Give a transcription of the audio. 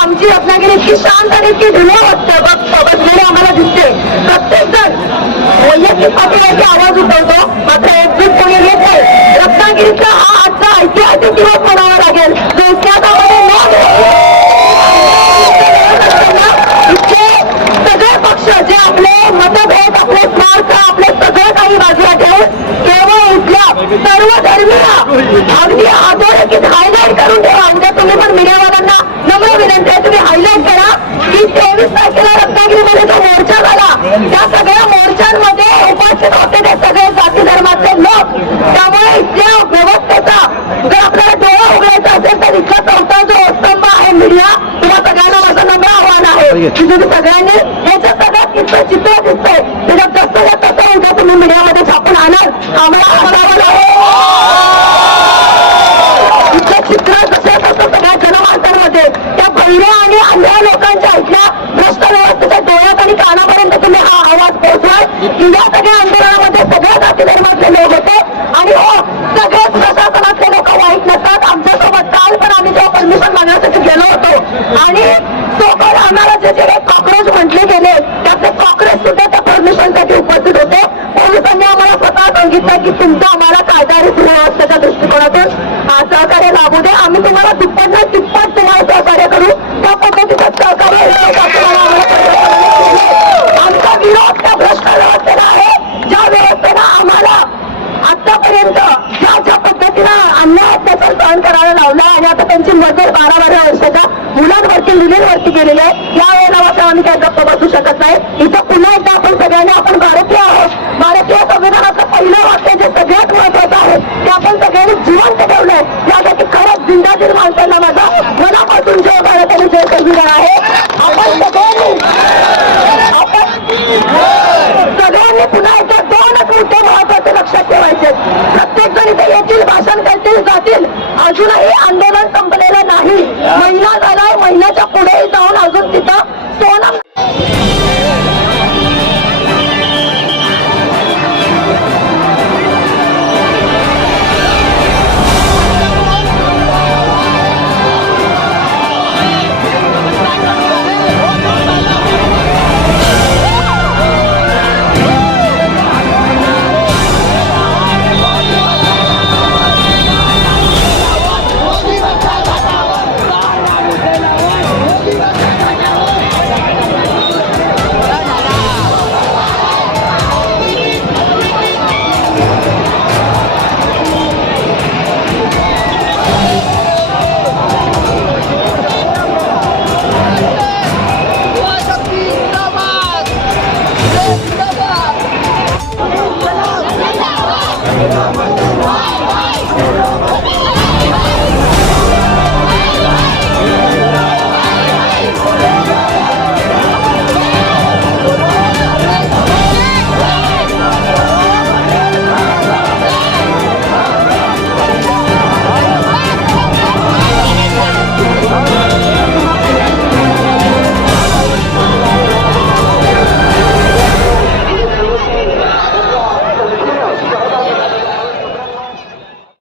आमची रत्नागिरी इतकी शांत आणि इतकी बसलेली आम्हाला दिसते. प्रत्येक जण वैयक्तिक पातळीवरती आवाज उठवतो, मात्र एकजूट कोणी येत नाही. रत्नागिरीचा हा आजचा ऐतिहासिक दिवस म्हणावा लागेल. इतके सगळे पक्ष जे आपले मतभेद, आपले स्वार्थ, आपले सगळं काही बाजूला ठेवून केवळ इथल्या सर्वधर्मीय अगदी अधोरेखित हायलाइट करून ठेवा. उद्या तुम्ही पण मीडियावाल्यांना नम्र विनंती आहे, तुम्ही हायलाइट करा की 23 तारखेला रत्नागिरीमध्ये जो मोर्चा झाला त्या सगळ्या मोर्चांमध्ये उपस्थित होते ते सगळे जाती धर्माचे लोक. त्यामुळे इथल्या व्यवस्थेचा जर आपल्याला डोळा उघडायचा असेल तर इथला चौथा जो स्तंभ आहे मीडिया, तुम्हा सगळ्यांना माझं नम्र आव्हान आहे की तुम्ही सगळ्यांनी याच्यात सगळ्यात इतकं चित्र दिसतंय त्याच्यात जसं तसं उद्या तुम्ही मीडियामध्ये छापून आणत आम्हाला इथलं चित्र जसं तसं सगळ्या जनमानसांमध्ये त्या बहिऱ्या आणि अंध्या लोकांच्या इथल्या भ्रष्ट व्यवस्थेच्या डोळ्यात आणि कानापर्यंत तुम्ही हा आवाज पोहोचवाल. या सगळ्या आंदोलनामध्ये सगळ्या जाती धर्मातले लोक होते आणि हो सगळेच प्रशासनातले लोक वाईट नसतात. आमच्यासोबत काल पण आम्ही जेव्हा परमिशन मागण्यासाठी गेलो होतो आणि सोबत राहणारे जे कॉक्रोच म्हटले गेले त्यातले कॉक्रोच सुद्धा त्या परमिशनसाठी उपस्थित होते. पोलिसांनी आम्हाला स्वतः सांगितलं की तुमचा आम्हाला कायदा सुव्यवस्थेच्या दृष्टिकोनातून सहकार्य लाभू दे, आम्ही तुम्हाला दुप्पट ना तिप्पट तुम्हाला सहकार्य करू. त्या पद्धतीचं सहकार्य आमचा विरोध त्या भ्रष्ट व्यवस्थेला आहे, ज्या व्यवस्थेनं आम्हाला आतापर्यंत ज्या पद्धतीनं अन्याय अत्याचार सहन करायला लावला आणि आता त्यांची मजूर 12-12 वर्षाच्या मुलांवरती मुलींवरती गेलेली आहे. या वेळेला मात्र आम्ही काय गप्प बसू शकत नाही. इथं पुन्हा एकदा आपण सगळ्यांनी आपण भारतीय आहोत. भारतीय संविधानाचं पहिलं वाक्य जे सगळ्यात महत्वाचं आहे ते आपण सगळ्यांनी जिवंत ठेवलंय. त्यासाठी खरंच जिंदादिल माणसांना माझा मनापासून जय भारत आणि जय संविधान आहे. आपण सगळ्यांनी पुन्हा एकदा 2च मुद्दे महत्वाचे लक्षात ठेवायचे. प्रत्येक जण इथे येतील, भाषण करतील, जातील. अजूनही